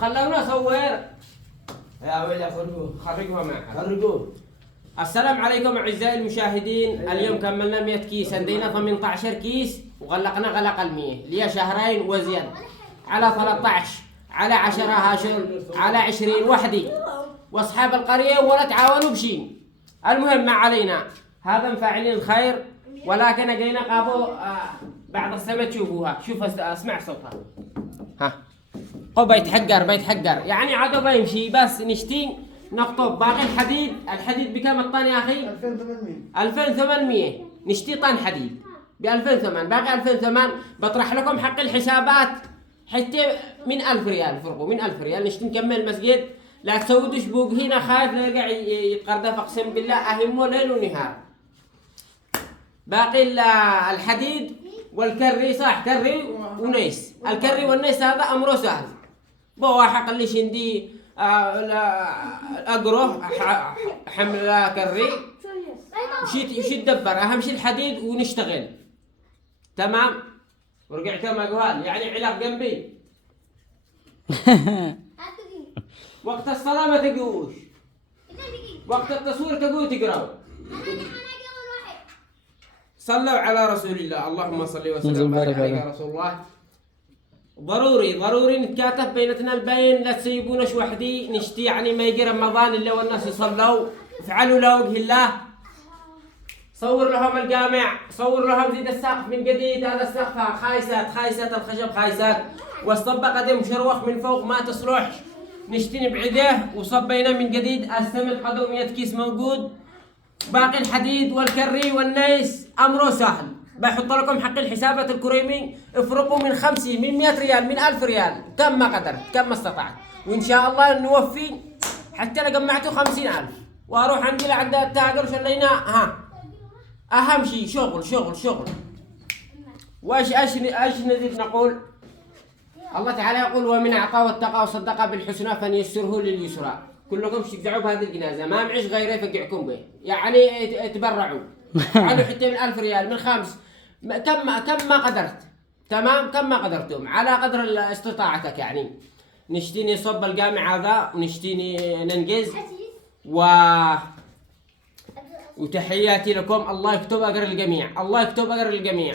خلونا نصور. يا ويلي خرجوها معك. خرجوه. السلام عليكم اعزائي المشاهدين. اليوم كملنا 100 كيس، عندنا 18 كيس وغلقنا غلق ال100 لي شهرين وزيادة، على 13 على 10 هاشم على 20 وحدي، واصحاب القرية ولا تعاونوا بشيء. المهم ما علينا، هذا مفاعلين الخير، ولكن جينا قابو بعض السماء تشوفوها. شوف اسمع صوتها. ها قو بيتحجر يعني عقب يمشي، بس نشتي نقطب باقي الحديد بكم الطن يا اخي؟ 2800 نشتي طن حديد ب 2008، باقي 2008 بطرح لكم حق الحسابات حتى من 1000 ريال، فرقوا من 1000 ريال نشتي نكمل المسجد. لا تسودش بوق هنا، خايف لا يرجع يتقردف، اقسم بالله اهمه ليل ونهار. باقي الحديد والكري، صح كري ونيس. الكري والنيس هذا امره سهل، بو حق اللي شندي اقره حمل كري وش يدبر، اهم شيء الحديد ونشتغل تمام. ورجعت ما قال يعني علاق جنبي. وقت الصلاة ما تقوش، وقت التصوير تقول تقرأ. صلوا على رسول الله، اللهم صل وسلم وبارك عليك يا رسول الله. ضروري نتكاتف بينتنا البين، لا تسيبوناش وحدي. نشتي يعني ما يجي رمضان الا والناس يصلوا. افعلوا لوجه الله. صور لهم الجامع، صور لهم زيد السقف من جديد. هذا السقف خايسات الخشب خايسات، والصبة قدم مشروخ من فوق ما تصلحش. نشتي نبعده وصبينا من جديد. السمن قدم 100 كيس موجود، باقي الحديد والكري والنيس امره سهل. بحط لكم حق الحسابات الكريمي، افرقوا من 50 من 100 ريال من 1000 ريال، كم ما قدرت كم ما استطعت، وان شاء الله نوفي حتى لو جمعتوا 50,000 واروح عندي لعند التاجر شلينا. ها اهم شيء شغل. ايش نزيد نقول؟ الله تعالى يقول ومن اعطى واتقى وصدق بالحسنى فنيسره لليسرى. كلكم تجزعوا بهذه الجنازه، ما معيش غيره يفقعكم به، يعني تبرعوا. على حتى من 1000 ريال من 5 كم ما قدرت، تمام كم ما قدرتم على قدر استطاعتك. يعني نشتيني صب الجامع هذا ونشتيني ننجز وتحياتي لكم. الله يكتب اجر الجميع، الله يكتب اجر الجميع.